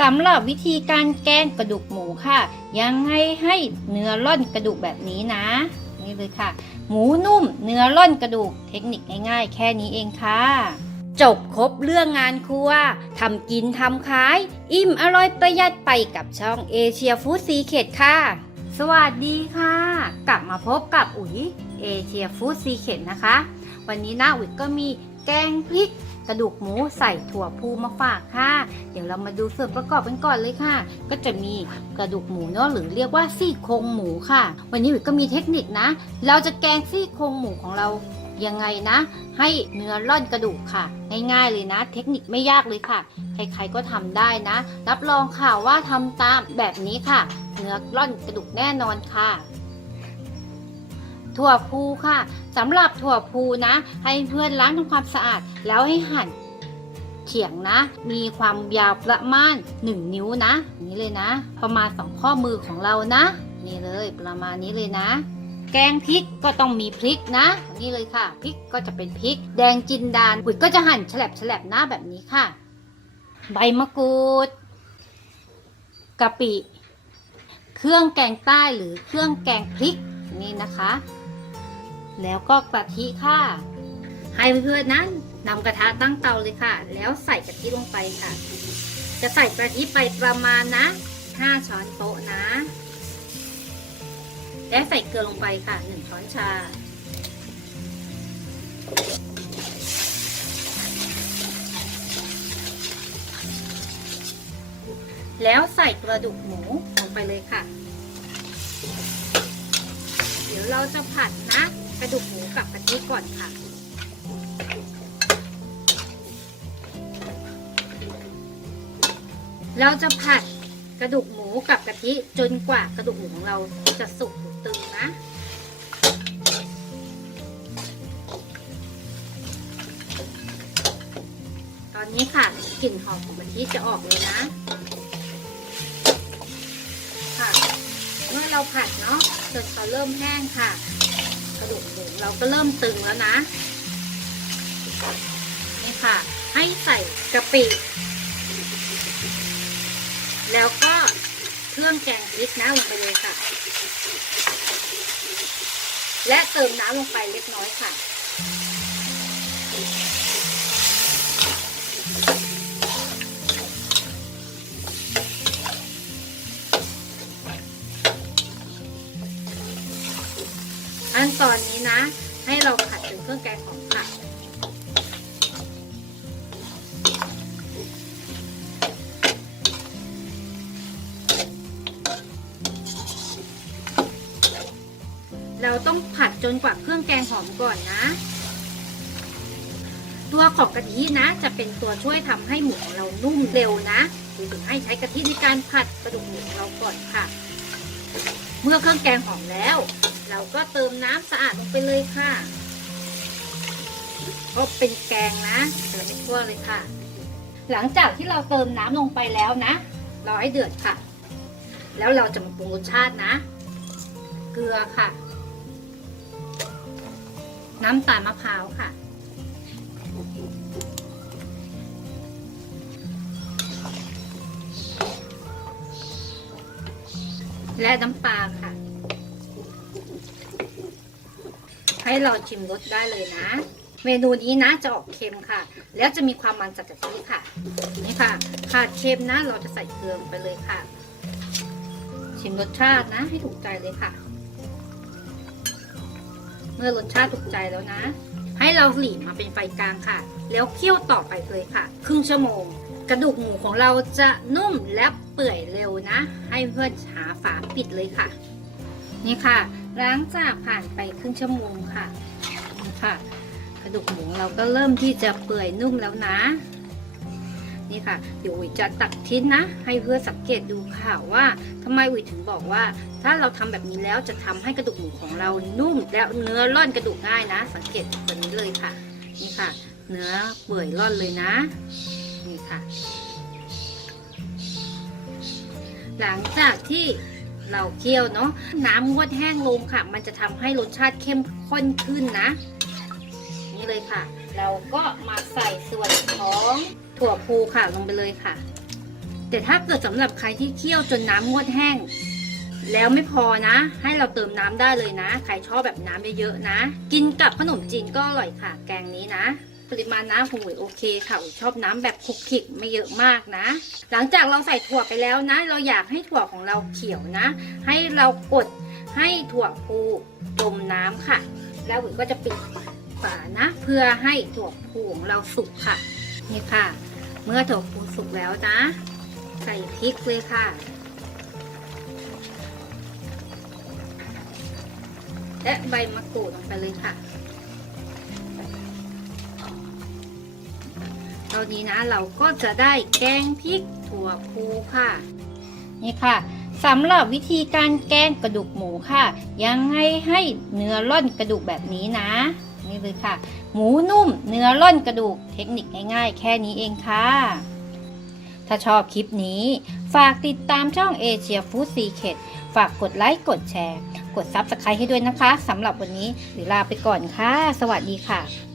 สำหรับวิธีการแกงกระดูกหมูค่ะ ยังไงให้เนื้อร่อนกระดูกแบบนี้นะ นี่เลยค่ะ หมูนุ่มเนื้อร่อนกระดูกเทคนิคง่ายๆ แค่นี้เองค่ะ จบครบเรื่องงานครัวทำกินทำขาย อิ่มอร่อยประหยัดไปกับช่องเอเชียฟู้ดซีเคดค่ะ สวัสดีค่ะ กลับมาพบกับอุ๋ยเอเชียฟู้ดซีเคดนะคะ วันนี้นะอุ๋ยก็มีแกงพริก กระดูกหมูใส่ถั่วพูมาฝากค่ะ เดี๋ยวเรามาดูส่วนประกอบกันก่อนเลยค่ะ ก็จะมีกระดูกหมูเนาะหรือเรียกว่าซี่โครงหมูค่ะ วันนี้อุ๋ยก็มีเทคนิคนะ เราจะแกงซี่โครงหมูของเรายังไงนะ ให้เนื้อร่อนกระดูกค่ะ ง่ายๆเลยนะ เทคนิคไม่ยากเลยค่ะ ใครๆก็ทำได้นะ รับรองค่ะว่าทำตามแบบนี้ค่ะ เนื้อร่อนกระดูกแน่นอนค่ะ ถั่วพูค่ะสำหรับถั่วพูนะ ให้เพื่อนล้างทำความสะอาดแล้วให้หั่นเฉียงนะ มีความยาวประมาณ 1 นิ้วนะ นี้เลยนะ ประมาณ 2 ข้อมือของเรานะ นี่เลยประมาณนี้เลยนะ แกงพริกก็ต้องมีพริกนะ นี่เลยค่ะพริกก็จะเป็นพริก แดงจินดานอุยก็จะหั่นแฉลบแฉลบหน้าแบบนี้ค่ะ ใบมะกรูดกะปิ เครื่องแกงใต้หรือเครื่องแกงพริกนี่นะคะ แล้วก็กะทิค่ะ ให้เพื่อนๆนั้นนำกระทะตั้งเตาเลยค่ะ แล้วใส่กะทิลงไปค่ะ จะใส่กะทิไปประมาณนะ5ช้อนโต๊ะนะ และใส่เกลือลงไปค่ะ 1 ช้อนชา แล้วใส่กระดูกหมูลงไปเลยค่ะ เดี๋ยวเราจะผัดนะ ระดูกหมูกับกะทิก่อนค่ะ เราจะผัดกระดูกหมูกับกะทิจนกว่ากระดูกหมูของเราจะสุกตึงนะตอนนี้ค่ะกลิ่นหอมของกะทิจะออกเลยนะค่ะ เมื่อเราผัดเนาะจนเขาเริ่มแห้งค่ะ ระดูกหมูเราก็เริ่มตึงแล้วนะ นี่ค่ะ ให้ใส่กะปิ แล้วก็เครื่องแกงพริกนะลงไปเลยค่ะ และเติมน้ำลงไปเล็กน้อยค่ะ ขั้นตอนนี้นะ ให้เราผัดจนเครื่องแกงหอมค่ะเราต้องผัดจนกว่าเครื่องแกงหอมก่อนนะ ตัวของกะทินะ จะเป็นตัวช่วยทำให้หมูของเรานุ่มเร็วนะถึงให้ใช้กะทิในการผัดกระดูกหมูของเราก่อนค่ะ เมื่อเครื่องแกงหอมแล้ว เราก็เติมน้ำสะอาดลงไปเลยค่ะเพราะเป็นแกงนะเติมไปทั่วเลยค่ะ หลังจากที่เราเติมน้ำลงไปแล้วนะรอให้เดือดค่ะ แล้วเราจะมาปรุงรสชาตินะ เกลือค่ะ น้ำตาลมะพร้าวค่ะ และน้ำปลาค่ะ ให้เราชิมรสได้เลยนะ เมนูนี้นะจะออกเค็มค่ะ แล้วจะมีความมันจากกะทิค่ะ นี่ค่ะขาดเค็มนะ เราจะใส่เกลือไปเลยค่ะ ชิมรสชาตินะ ให้ถูกใจเลยค่ะ เมื่อรสชาติถูกใจแล้วนะ ให้เราหลีมาเป็นไฟกลางค่ะ แล้วเคี่ยวต่อไปเลยค่ะ ครึ่งชั่วโมงกระดูกหมูของเราจะนุ่มและเปื่อยเร็วนะ ให้เพื่อนหาฝาปิดเลยค่ะ นี่ค่ะ หลังจากผ่านไปครึ่งชั่วโมงค่ะนี่ค่ะกระดูกหมูเราก็เริ่มที่จะเปื่อยนุ่มแล้วนะ นี่ค่ะเดี๋ยวอุ๋ยจะตักทิ้นนะ ให้เพื่อสังเกตดูค่ะว่าทำไมอุ๋ยถึงบอกว่า ถ้าเราทำแบบนี้แล้วจะทำให้กระดูกหมูของเรานุ่มและเนื้อร่อนกระดูกง่ายนะ สังเกตแบบนี้เลยค่ะ นี่ค่ะ เนื้อเปื่อยร่อนเลยนะ นี่ค่ะ หลังจากที่ เราเคี่ยวเนาะน้ำงวดแห้งลงค่ะ มันจะทำให้รสชาติเข้มข้นขึ้นนะ นี่เลยค่ะ เราก็มาใส่ส่วนของถั่วพูค่ะลงไปเลยค่ะ แต่ถ้าเกิดสำหรับใครที่เคี่ยวจนน้ำงวดแห้ง แล้วไม่พอนะ ให้เราเติมน้ำได้เลยนะ ใครชอบแบบน้ำเยอะๆนะ กินกับขนมจีนก็อร่อยค่ะ แกงนี้นะ ปริมาณน้ำของหวยโอเคค่ะอุ๋ยชอบน้ำแบบคลุกคลิกไม่เยอะมากนะ หลังจากเราใส่ถั่วไปแล้วนะ เราอยากให้ถั่วของเราเขียวนะ ให้เรากดให้ถั่วพูจมน้ำค่ะ แล้วอุ๋ยก็จะปิดฝานะ เพื่อให้ถั่วพูของเราสุกค่ะนี่ค่ะ เมื่อถั่วพูสุกแล้วนะ ใส่พริกเลยค่ะและใบมะกรูดลงไปเลยค่ะ ตอนนี้นะเราก็จะได้แกงพริกถั่วพูค่ะ นี่ค่ะสำหรับวิธีการแกงกระดูกหมูค่ะ ยังไงให้เนื้อร่อนกระดูกแบบนี้นะ นี่เลยค่ะ หมูนุ่มเนื้อร่อนกระดูกเทคนิคง่ายๆ แค่นี้เองค่ะ ถ้าชอบคลิปนี้ ฝากติดตามช่องเอเชียฟู้ดซีเคดฝากกดไลค์กดแชร์ กดซับสไครต์ให้ด้วยนะคะสำหรับวันนี้หรือลาไปก่อนค่ะ สวัสดีค่ะ